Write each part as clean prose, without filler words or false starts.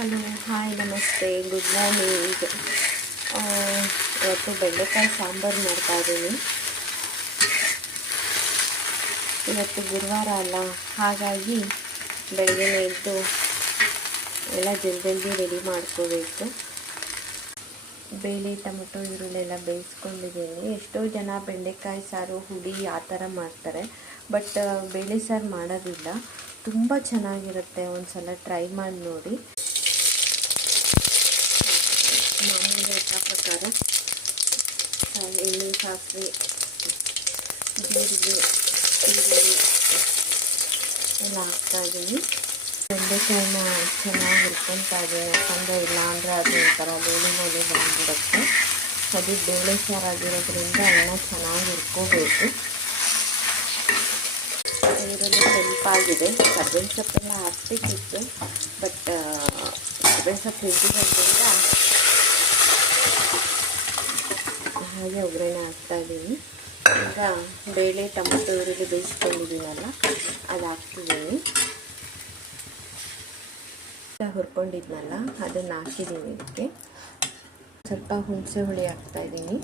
Hello, hi, ನಮಸ್ತೆ, good morning. ಇವತ್ತು ಬೆಂಡೆಕಾಯಿ ಸಾಂಬಾರು ಮಾಡ್ತಾಯಿದ್ದೀನಿ. ಇವತ್ತು ಗುರುವಾರ ಅಲ್ಲ, ಹಾಗಾಗಿ ಬೆಳಗ್ಗೆ ಎದ್ದು ಎಲ್ಲ ಜಲ್ದಿ ರೆಡಿ ಮಾಡ್ಕೋಬೇಕು. ಬೇಳೆ, ಟೊಮೆಟೊ, ಈರುಳ್ಳೆಲ್ಲ ಬೇಯಿಸ್ಕೊಂಡಿದ್ದೀನಿ. ಎಷ್ಟೋ ಜನ ಬೆಂಡೆಕಾಯಿ ಸಾರು, ಹುಳಿ ಆ ಥರ ಮಾಡ್ತಾರೆ. ಬಟ್ ಬೇಳೆ ಸಾರು ಮಾಡೋದಿಲ್ಲ. ತುಂಬ ಚೆನ್ನಾಗಿರುತ್ತೆ. ಒಂದು ಸಲ ಟ್ರೈ ಮಾಡಿ ನೋಡಿ. ಮಾಮೂಲಿ ಲೆಕ್ಕ ಪ್ರಕಾರ ಎಣ್ಣೆ, ಸಾಸಿವೆ, ಜೀರಿಗೆ, ಈರುಳ್ಳಿ ಎಲ್ಲ ಹಾಕ್ತಾಯಿದ್ದೀನಿ. ಬೆಂಡೆಕಾಯಿನ ಚೆನ್ನಾಗಿ ಹುರ್ಕೊತಾ ಇದ್ದೀನಿ. ಯಾಕಂದರೆ ಇಲ್ಲಾಂದರೆ ಅದು ಒಂಥರ ಗೋಳಿ ಬಂದುಬಿಡುತ್ತೆ. ಅದು ಬೇಳೆ ಸಾರಾಗಿರೋದ್ರಿಂದ ಅನ್ನ ಚೆನ್ನಾಗಿ ಹುರ್ಕೋಬೇಕು. ಈರುಳ್ಳಿ ಕೆಂಪಾಗಿದೆ. ಕರ್ಬೇವಿನ ಸೊಪ್ಪೆಲ್ಲ ಹಾಕ್ಬೇಕಿತ್ತು, ಬಟ್ ಕರ್ಬೇವಿನ ಸೊಪ್ಪು ಇದ್ದಿದ್ದರಿಂದ ಹಾಗೆ ಒಗ್ಗರಣೆ ಹಾಕ್ತಾಯಿದ್ದೀನಿ. ಈಗ ಬೇಳೆ, ಟೊಮೆಟೊ, ಈರುಳ್ಳಿ ಬೇಯಿಸ್ಕೊಂಡಿದ್ದೀನಲ್ಲ, ಅದು ಹಾಕ್ತಿದ್ದೀನಿ. ಹುರ್ಕೊಂಡಿದ್ನಲ್ಲ ಅದನ್ನು ಹಾಕಿದ್ದೀನಿ. ಇದಕ್ಕೆ ಸ್ವಲ್ಪ ಹುಣಸೆ ಹುಳಿ ಹಾಕ್ತಾಯಿದ್ದೀನಿ.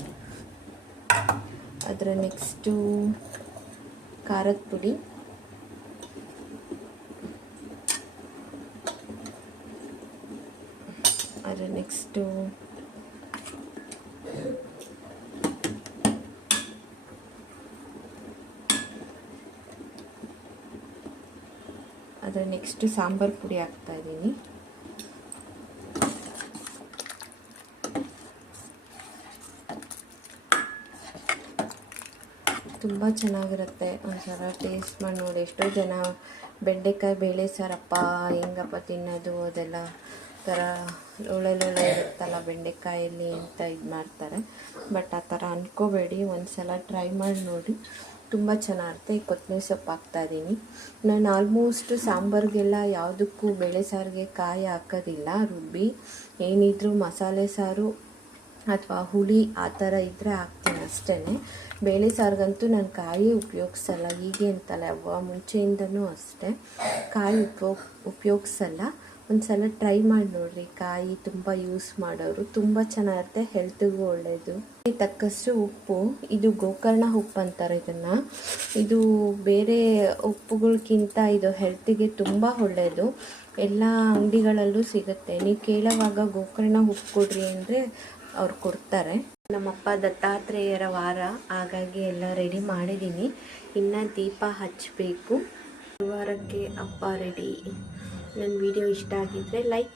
ಅದರ ನೆಕ್ಸ್ಟು ಖಾರದ ಪುಡಿ, ಅದರ ನೆಕ್ಸ್ಟು ಸಾಂಬಾರು ಪುಡಿ ಹಾಕ್ತಾಯಿದ್ದೀನಿ. ತುಂಬ ಚೆನ್ನಾಗಿರುತ್ತೆ. ಒಂದ್ಸಲ ಟೇಸ್ಟ್ ಮಾಡಿ ನೋಡಿ. ಎಷ್ಟೋ ಜನ ಬೆಂಡೆಕಾಯಿ ಬೇಳೆ ಸಾರಪ್ಪ ಹೆಂಗಪ್ಪ ತಿನ್ನೋದು, ಅದೆಲ್ಲ ಥರ ಲೋಳೆ ಇರುತ್ತಲ್ಲ ಬೆಂಡೆಕಾಯಲ್ಲಿ ಅಂತ ಇದು ಮಾಡ್ತಾರೆ. ಬಟ್ ಆ ಥರ ಅಂದ್ಕೋಬೇಡಿ. ಒಂದು ಸಲ ಟ್ರೈ ಮಾಡಿ ನೋಡಿ, ತುಂಬ ಚೆನ್ನಾಗಿರುತ್ತೆ. ಈ ಕೊತ್ತಂಬರಿ ಸೊಪ್ಪು ಹಾಕ್ತಾಯಿದ್ದೀನಿ. ನಾನು ಆಲ್ಮೋಸ್ಟ್ ಸಾಂಬಾರಿಗೆಲ್ಲ ಯಾವುದಕ್ಕೂ ಬೇಳೆ ಸಾರಿಗೆ ಕಾಯಿ ಹಾಕೋದಿಲ್ಲ. ರುಬ್ಬಿ ಏನಿದ್ರೂ ಮಸಾಲೆ ಸಾರು ಅಥವಾ ಹುಳಿ ಆ ಥರ ಇದ್ದರೆ ಹಾಕ್ತೀನಿ ಅಷ್ಟೇ. ಬೇಳೆ ಸಾರಿಗಂತೂ ನಾನು ಕಾಯಿ ಉಪಯೋಗಿಸಲ್ಲ. ಹೀಗೆ ಅಂತಲ್ಲ, ಮುಂಚೆಯಿಂದನೂ ಅಷ್ಟೇ ಕಾಯಿ ಉಪಯೋಗಿಸಲ್ಲ. ಒಂದು ಸಲ ಟ್ರೈ ಮಾಡಿ ನೋಡಿರಿ. ಕಾಯಿ ತುಂಬ ಯೂಸ್ ಮಾಡೋರು ತುಂಬ ಚೆನ್ನಾಗಿರುತ್ತೆ, ಹೆಲ್ತಿಗೂ ಒಳ್ಳೆಯದು. ತಕ್ಕಷ್ಟು ಉಪ್ಪು. ಇದು ಗೋಕರ್ಣ ಉಪ್ಪು ಅಂತಾರೆ ಇದನ್ನು. ಇದು ಬೇರೆ ಉಪ್ಪುಗಳಿಗಿಂತ ಇದು ಹೆಲ್ತಿಗೆ ತುಂಬ ಒಳ್ಳೆಯದು. ಎಲ್ಲ ಅಂಗಡಿಗಳಲ್ಲೂ ಸಿಗುತ್ತೆ. ನೀವು ಕೇಳುವಾಗ ಗೋಕರ್ಣ ಉಪ್ಪು ಕೊಡ್ರಿ ಅಂದರೆ ಅವ್ರು ಕೊಡ್ತಾರೆ. ನಮ್ಮಪ್ಪ ದತ್ತಾತ್ರೇಯರ ವಾರ, ಹಾಗಾಗಿ ಎಲ್ಲ ರೆಡಿ ಮಾಡಿದ್ದೀನಿ. ಇನ್ನು ದೀಪ ಹಚ್ಚಬೇಕು. ಗುರುವಾರಕ್ಕೆ ಹಬ್ಬ ರೆಡಿ. ನನ್ನ ವಿಡಿಯೋ ಇಷ್ಟ ಆಗಿದ್ದರೆ ಲೈಕ್